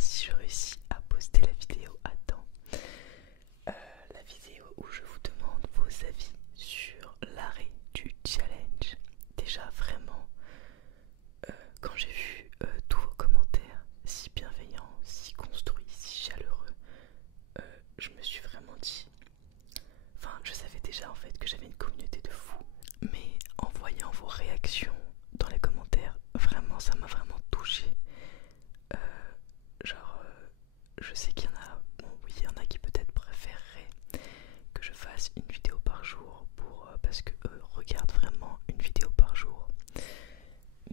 si je réussis à poster la vidéo à temps. La vidéo où je vous demande vos avis sur l'arrêt du challenge. Déjà vraiment, quand j'ai vu tous vos commentaires si bienveillants, si construits, si chaleureux, je me suis vraiment dit, enfin je savais déjà en fait que j'avais une communauté de fous, mais en voyant vos réactions dans les commentaires, vraiment ça m'a vraiment touché. Je sais qu'il y en a, bon oui il y en a qui peut-être préféreraient que je fasse une vidéo par jour parce que eux regardent vraiment une vidéo par jour,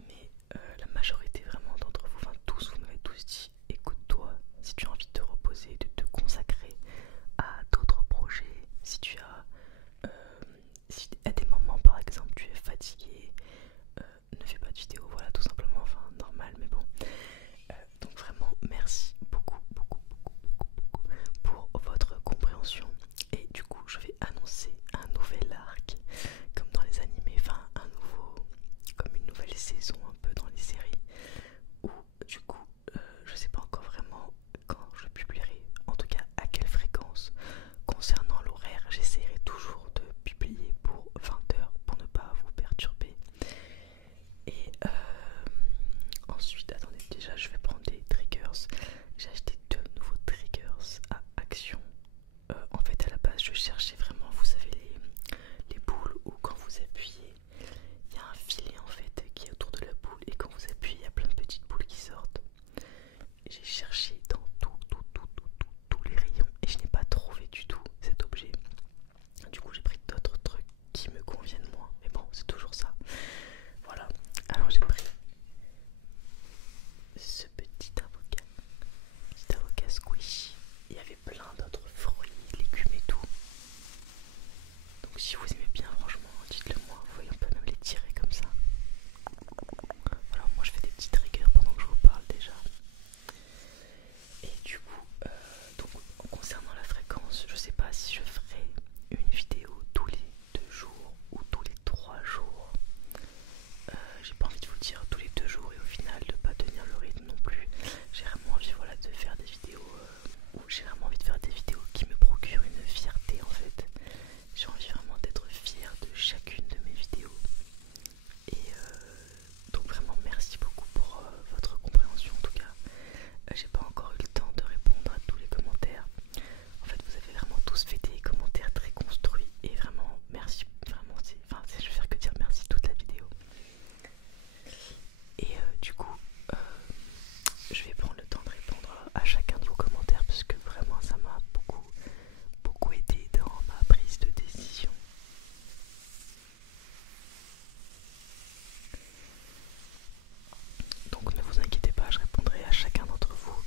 mais la majorité vraiment d'entre vous, enfin tous, vous m'avez tous dit écoute-toi, si tu as envie de te reposer, de te consacrer à d'autres projets, si à des moments par exemple tu es fatigué, ne fais pas de vidéo, voilà tout simplement, enfin normal mais bon. Donc vraiment merci beaucoup pour votre compréhension. Et du coup je vais annoncer un nouvel arc comme dans les animés, enfin comme une nouvelle saison un peu dans les séries, où du coup je sais pas encore vraiment quand je publierai, en tout cas à quelle fréquence. Concernant l'horaire, j'essaierai toujours de publier pour 20h pour ne pas vous perturber. Et ensuite, attendez, déjà je vais prendre des triggers. J'ai acheté 2 nouveaux triggers à Action. En fait, à la base, je cherchais vraiment, vous savez, les boules où quand vous appuyez, il y a un filet en fait qui est autour de la boule, et quand vous appuyez, il y a plein de petites boules qui sortent. J'ai cherché dans tous les rayons et je n'ai pas trouvé du tout cet objet. Du coup, j'ai pris d'autres trucs qui me conviennent moins, mais bon, c'est toujours ça. Voilà, alors j'ai pris ce petit avocat squishy. Il y avait plein d'autres fruits, légumes et tout. Donc si vous aimez bien, franchement, dites-le moi. Vous voyez, on peut même les tirer comme ça. Voilà, moi je fais des petits triggers pendant que je vous parle déjà. Et du coup, donc concernant la fréquence, je sais pas si je ferai une vidéo tous les 2 jours ou tous les 3 jours. J'ai pas envie de vous dire tous les 2 jours et au final de pas tenir le rythme non plus. J'ai vraiment envie, voilà, de faire des vidéos où j'ai vraiment envie de faire des vidéos qui me procurent une fierté en fait. J'ai envie vraiment d'être fière de chacune de mes vidéos. Et donc vraiment merci beaucoup pour votre compréhension en tout cas. J'ai pas encore eu le temps de répondre à tous les commentaires. En fait vous avez vraiment tous fait des commentaires très construits et vraiment merci, vraiment je vais faire que dire merci toute la vidéo. Et du coup je vais prendre le temps de répondre à chacun de vos commentaires parce que vraiment ça m'a beaucoup aidé dans ma prise de décision. Donc ne vous inquiétez pas, je répondrai à chacun d'entre vous.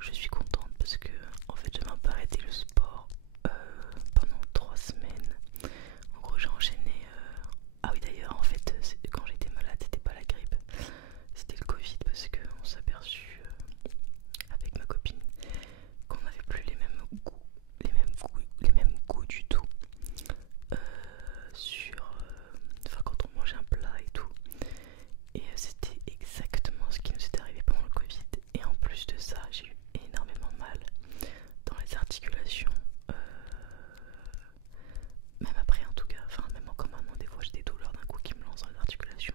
je suis contente parce que en fait j'avais un peu arrêté le sport pendant 3 semaines. En gros j'ai enchaîné. Ah oui d'ailleurs en fait quand j'étais malade c'était pas la grippe, c'était le Covid parce qu'on s'est aperçu avec ma copine qu'on n'avait plus les mêmes goûts du tout sur, enfin quand on mangeait un plat et tout. Et c'était exactement ce qui nous était arrivé pendant le Covid. Et en plus de ça, j'ai eu énormément mal dans les articulations. Même après en tout cas, enfin même encore maintenant des fois j'ai des douleurs d'un coup qui me lancent dans les articulations.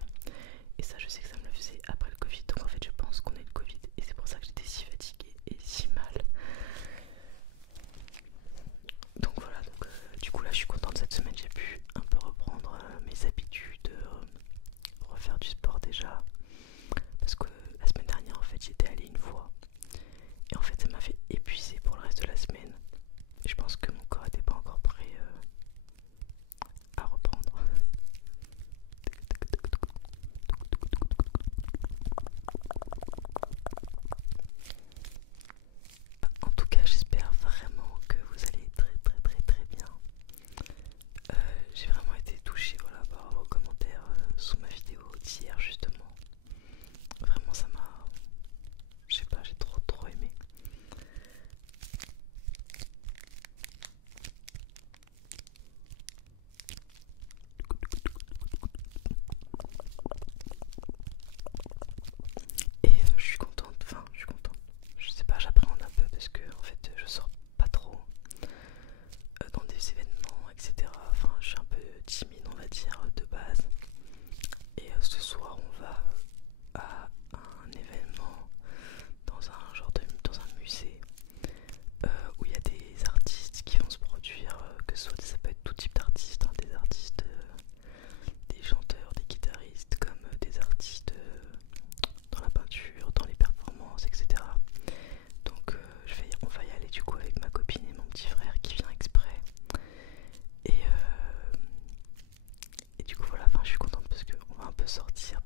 Et ça je sais que ça me le faisait après le Covid. Donc en fait je pense qu'on a eu le Covid. Et c'est pour ça que j'étais si fatiguée et si mal. Donc voilà, donc, du coup là je suis contente cette semaine. J'ai pu un peu reprendre mes habitudes, refaire du sport déjà. Parce que la semaine dernière en fait j'étais allée une fois. Et en fait ça m'a fait épuiser pour le reste de la semaine. Et je pense que mon corps n'était pas encore prêt à reprendre. En tout cas j'espère vraiment que vous allez très bien. J'ai vraiment été touchée voilà, par vos commentaires sous ma vidéo d'hier justement. Vraiment ça m'a... Je sais pas, j'ai trop aimé. Et je suis contente, enfin je suis contente. Je sais pas, j'appréhende un peu parce que en fait je sors pas trop dans des événements, etc. Enfin je suis un peu timide on va dire de base. Et ce soir on va à un événement dans un genre dans un musée où il y a des artistes qui vont se produire, que ce soit ça peut être tout type d'artistes, hein, des artistes, des chanteurs, des guitaristes, comme des artistes dans la peinture, dans les performances, etc. Donc on va y aller du coup avec ma copine et mon petit frère qui vient exprès. Et du coup voilà, enfin je suis contente parce qu'on va un peu sortir